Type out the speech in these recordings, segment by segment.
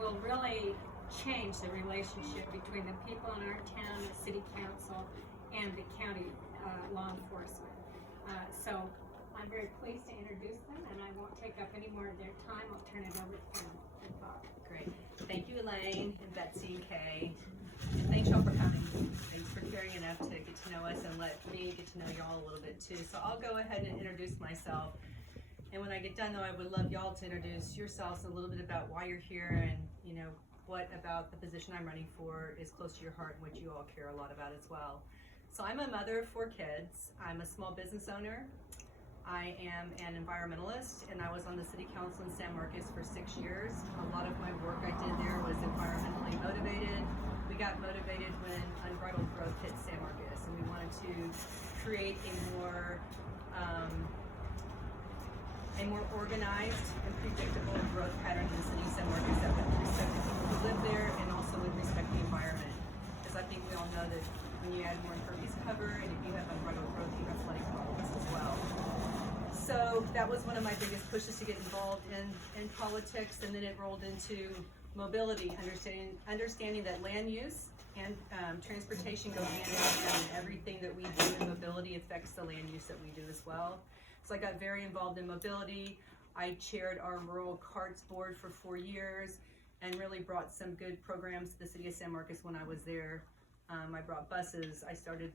will really change the relationship between the people in our town, the city council, and the county law enforcement. So I'm very pleased to introduce them, and I won't take up any more of their time. I'll turn it over to them to talk. Great. Thank you, Elaine and Betsy and Kay. And thanks y'all for coming. Thanks for caring enough to get to know us and let me get to know y'all a little bit too. So I'll go ahead and introduce myself. And when I get done though, I would love y'all to introduce yourselves, a little bit about why you're here and what about the position I'm running for is close to your heart and what you all care a lot about as well. So I'm a mother of 4 kids. I'm a small business owner. I am an environmentalist, and I was on the city council in San Marcos for 6 years. A lot of my work I did there was environmentally motivated. We got motivated when unbridled growth hit San Marcos, and we wanted to create a more organized and predictable growth pattern in the city of San Marcos that would respect the people who live there and also would respect the environment. Because I think we all know that when you add more impervious cover and if you have unbridled growth, you have flooding problems as well. So that was one of my biggest pushes to get involved in politics, and then it rolled into mobility, understanding that land use and transportation go hand in hand, and everything that we do in mobility affects the land use that we do as well. So I got very involved in mobility. I chaired our rural carts board for 4 years and really brought some good programs to the city of San Marcos when I was there. I brought buses. I started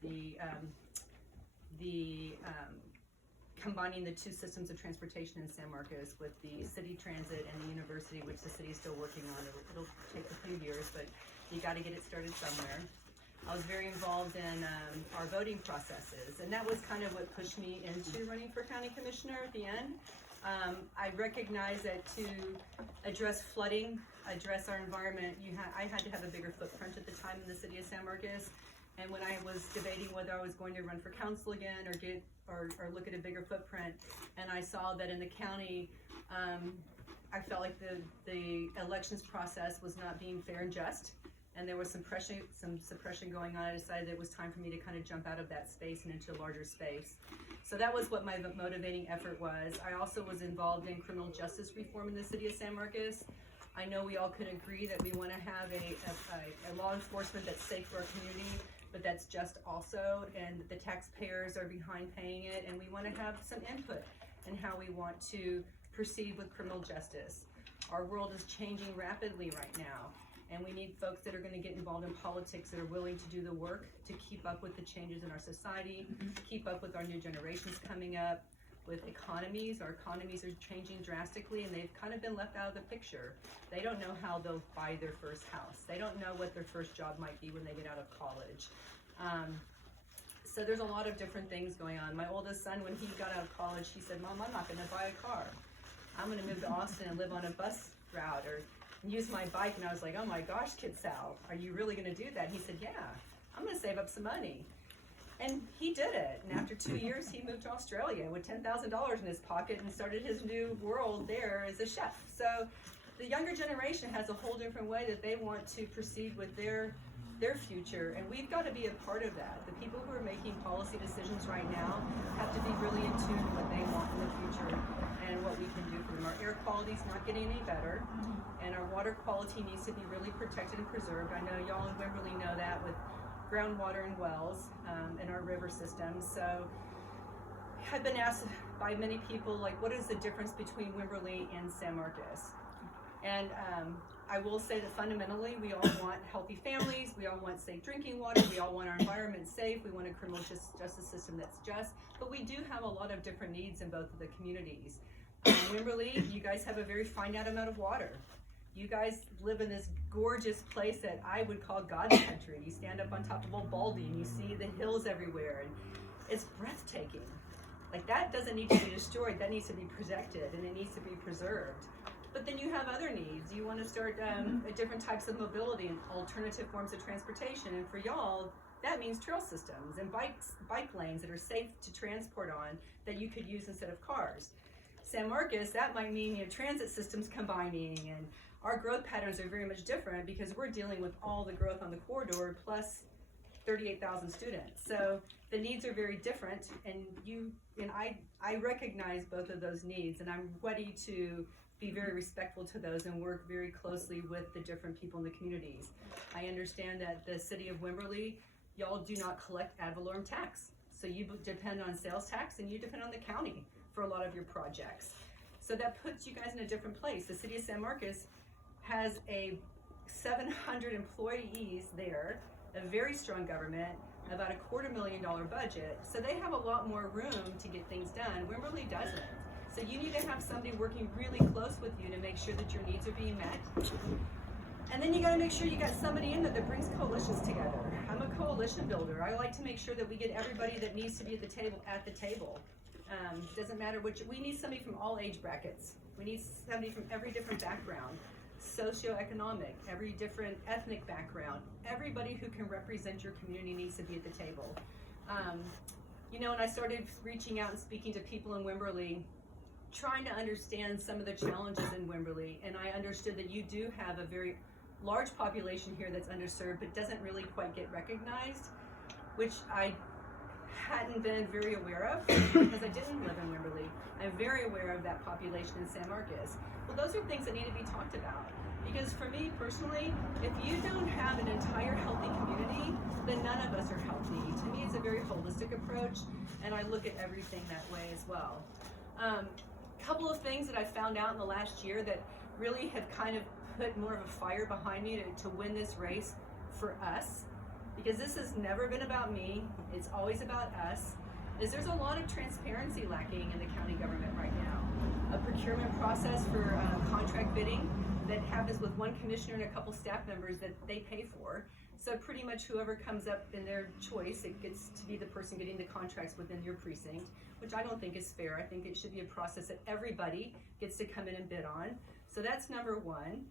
combining the 2 systems of transportation in San Marcos with the city transit and the university, which the city is still working on. It'll take a few years, but you got to get it started somewhere. I was very involved in our voting processes, and that was kind of what pushed me into running for county commissioner at the end. I recognize that to address flooding, address our environment, I had to have a bigger footprint at the time in the city of San Marcos. And when I was debating whether I was going to run for council again or look at a bigger footprint, and I saw that in the county, I felt like the elections process was not being fair and just, and there was some suppression going on. I decided it was time for me to kind of jump out of that space and into a larger space. So that was what my motivating effort was. I also was involved in criminal justice reform in the city of San Marcos. I know we all could agree that we want to have a law enforcement that's safe for our community, but that's just also, and the taxpayers are behind paying it, and we want to have some input in how we want to proceed with criminal justice. Our world is changing rapidly right now, and we need folks that are going to get involved in politics that are willing to do the work to keep up with the changes in our society, keep up with our new generations coming up, with economies. Our economies are changing drastically, and they've kind of been left out of the picture. They don't know how they'll buy their first house. They don't know what their first job might be when they get out of college. So there's a lot of different things going on. My oldest son, when he got out of college, he said, "Mom, I'm not going to buy a car. I'm going to move to Austin and live on a bus route or use my bike." And I was like, "Oh my gosh, Kid Sal, are you really going to do that?" And he said, "Yeah, I'm going to save up some money." And he did it. And after 2 years, he moved to Australia with $10,000 in his pocket and started his new world there as a chef. So the younger generation has a whole different way that they want to proceed with their future, and we've got to be a part of that. The people who are making policy decisions right now have to be really in tune with what they want in the future and what we can do for them. Our air quality is not getting any better, and our water quality needs to be really protected and preserved. I know y'all in Wimberley know that with groundwater and wells in our river systems. So I've been asked by many people, like, what is the difference between Wimberley and San Marcos? And I will say that fundamentally we all want healthy families, we all want safe drinking water, we all want our environment safe, we want a criminal justice system that's just, but we do have a lot of different needs in both of the communities. Wimberley, you guys have a very finite amount of water. You guys live in this gorgeous place that I would call God's country. You stand up on top of Old Baldy and you see the hills everywhere, and it's breathtaking. Like, that doesn't need to be destroyed, that needs to be protected and it needs to be preserved. But then you have other needs. You want to start different types of mobility and alternative forms of transportation, and for y'all, that means trail systems and bike lanes that are safe to transport on that you could use instead of cars. San Marcos, that might mean transit systems combining, and our growth patterns are very much different because we're dealing with all the growth on the corridor plus 38,000 students. So the needs are very different, and I recognize both of those needs, and I'm ready to be very respectful to those and work very closely with the different people in the communities. I understand that the city of Wimberley, y'all do not collect ad valorem tax. So you depend on sales tax and you depend on the county for a lot of your projects. So that puts you guys in a different place. The city of San Marcos has 700 employees there, a very strong government, about $250,000 budget. So they have a lot more room to get things done. Wimberley doesn't. So you need to have somebody working really close with you to make sure that your needs are being met. And then you gotta make sure you got somebody in there that brings coalitions together. I'm a coalition builder. I like to make sure that we get everybody that needs to be at the table. Doesn't matter which, we need somebody from all age brackets. We need somebody from every different background, socioeconomic, every different ethnic background. Everybody who can represent your community needs to be at the table. You know, and I started reaching out and speaking to people in Wimberley, trying to understand some of the challenges in Wimberley, and I understood that you do have a very large population here that's underserved but doesn't really quite get recognized, which I hadn't been very aware of because I didn't live in Wimberley. I'm very aware of that population in San Marcos. Well, those are things that need to be talked about, because for me personally, if you don't have an entire healthy community, then none of us are healthy. To me, it's a very holistic approach, and I look at everything that way as well. Couple of things that I found out in the last year that really have kind of put more of a fire behind me to win this race for us, because this has never been about me, it's always about us, is there's a lot of transparency lacking in the county government right now. A procurement process for contract bidding that happens with one commissioner and a couple staff members that they pay for. So pretty much whoever comes up in their choice, it gets to be the person getting the contracts within your precinct, which I don't think is fair. I think it should be a process that everybody gets to come in and bid on. So that's number one.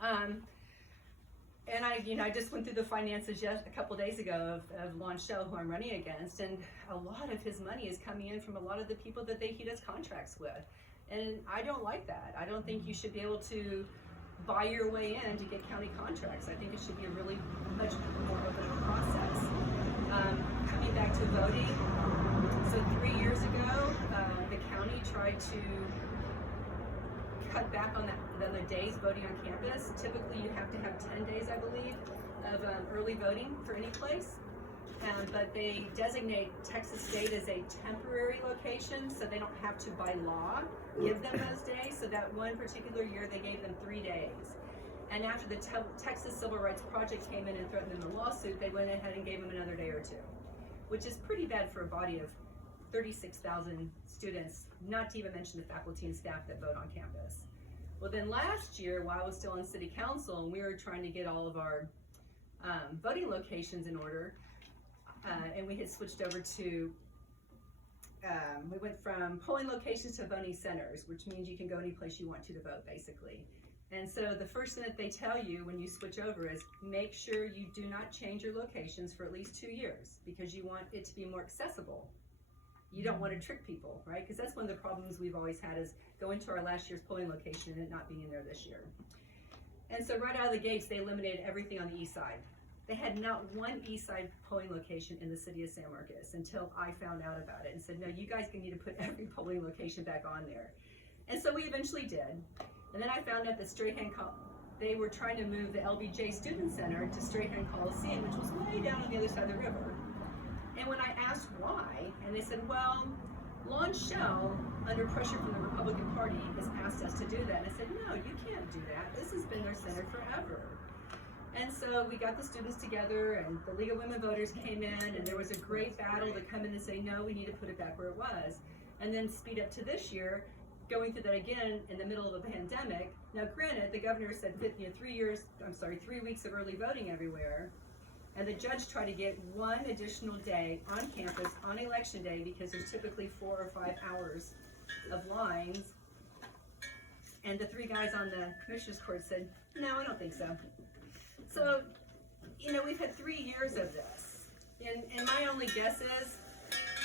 And I just went through the finances a couple days ago of Lon Shell, who I'm running against, and a lot of his money is coming in from a lot of the people that he does contracts with. And I don't like that. I don't think you should be able to buy your way in to get county contracts. I think it should be a really much more open process. Coming back to voting, so 3 years ago, the county tried to cut back on the days voting on campus. Typically, you have to have 10 days, I believe, of early voting for any place. But they designate Texas State as a temporary location, so they don't have to, by law, give them those days. So that one particular year, they gave them 3 days. And after the Texas Civil Rights Project came in and threatened them a lawsuit, they went ahead and gave them another day or two, which is pretty bad for a body of 36,000 students, not to even mention the faculty and staff that vote on campus. Well, then last year, while I was still on city council and we were trying to get all of our voting locations in order, and we had switched over to, we went from polling locations to voting centers, which means you can go any place you want to vote, basically. And so the first thing that they tell you when you switch over is make sure you do not change your locations for at least 2 years, because you want it to be more accessible. You don't want to trick people, right? Because that's one of the problems we've always had, is going to our last year's polling location and it not being there this year. And so right out of the gates, they eliminated everything on the east side. They had not one east side polling location in the city of San Marcos until I found out about it and said, no, you guys need to put every polling location back on there. And so we eventually did. And then I found out that they were trying to move the LBJ Student Center to Strahan Coliseum, which was way down on the other side of the river. And when I asked why, and they said, well, Lon Shell, under pressure from the Republican Party, has asked us to do that. And I said, no, you can't do that. This has been their center forever. And so we got the students together, and the League of Women Voters came in, and there was a great battle to come in and say, no, we need to put it back where it was. And then speed up to this year, going through that again in the middle of a pandemic. Now granted, the governor said 3 weeks of early voting everywhere. And the judge tried to get one additional day on campus on election day, because there's typically 4 or 5 hours of lines. And the 3 guys on the commissioner's court said, no, I don't think so. So, we've had 3 years of this. And my only guess is,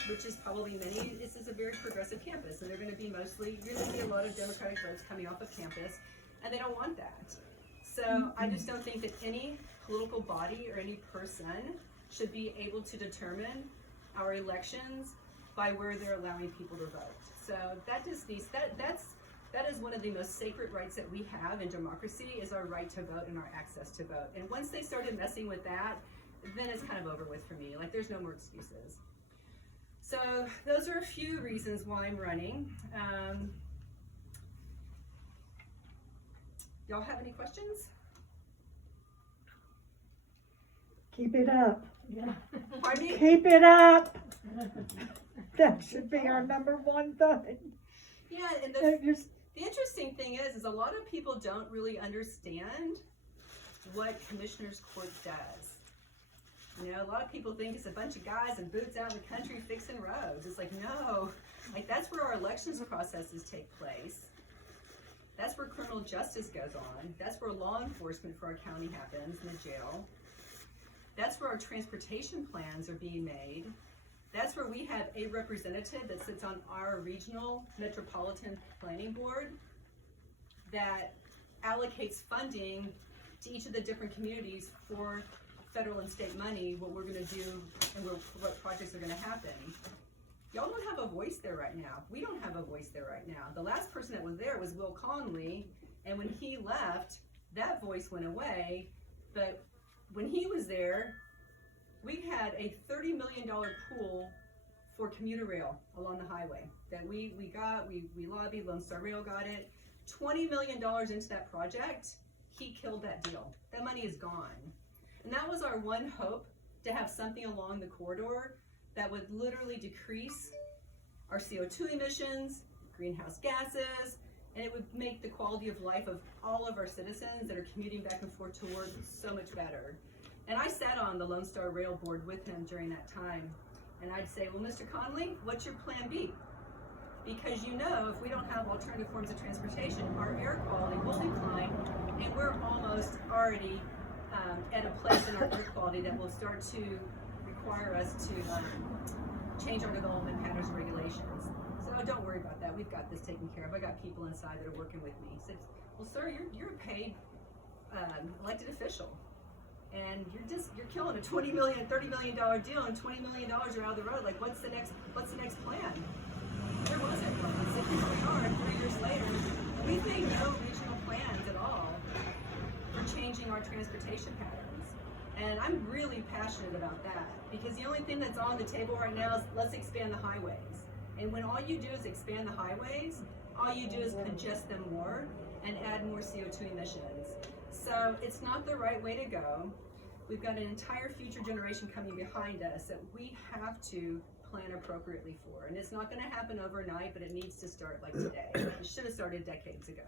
which is probably many, this is a very progressive campus, and they're going to be you're going to see a lot of Democratic votes coming off of campus, and they don't want that. So I just don't think that any political body or any person should be able to determine our elections by where they're allowing people to vote. So that just needs, that's That is one of the most sacred rights that we have in democracy, is our right to vote and our access to vote. And once they started messing with that, then it's kind of over with for me. Like, there's no more excuses. So those are a few reasons why I'm running. Y'all have any questions? Keep it up. Yeah. Pardon me? Keep it up. That should be our number one thing. Yeah, and And the interesting thing is a lot of people don't really understand what Commissioner's Court does. You know, a lot of people think it's a bunch of guys in boots out in the country fixing roads. It's like, no, like that's where our elections processes take place. That's where criminal justice goes on. That's where law enforcement for our county happens in the jail. That's where our transportation plans are being made. That's where we have a representative that sits on our regional metropolitan planning board that allocates funding to each of the different communities for federal and state money, what we're gonna do and what projects are gonna happen. Y'all don't have a voice there right now. We don't have a voice there right now. The last person that was there was Will Conley, and when he left, that voice went away. But when he was there, we had a $30 million pool for commuter rail along the highway that we lobbied. Lone Star Rail got it. $20 million into that project. He killed that deal. That money is gone. And that was our one hope, to have something along the corridor that would literally decrease our CO2 emissions, greenhouse gases, and it would make the quality of life of all of our citizens that are commuting back and forth to work so much better. And I sat on the Lone Star Rail board with him during that time. And I'd say, well, Mr. Conley, what's your plan B? Because you know, if we don't have alternative forms of transportation, our air quality will decline, and we're almost already at a place in our air quality that will start to require us to change our development patterns and regulations. So don't worry about that. We've got this taken care of. I got people inside that are working with me. Said, well, sir, you're a paid elected official, and you're killing a $20 million, $30 million deal, and $20 million are out of the road. Like, what's the next plan? There wasn't one. So here we are 3 years later. We've made no regional plans at all for changing our transportation patterns. And I'm really passionate about that, because the only thing that's on the table right now is let's expand the highways. And when all you do is expand the highways, all you do is congest them more and add more CO2 emissions. So it's not the right way to go. We've got an entire future generation coming behind us that we have to plan appropriately for. And it's not gonna happen overnight, but it needs to start like today. It should have started decades ago.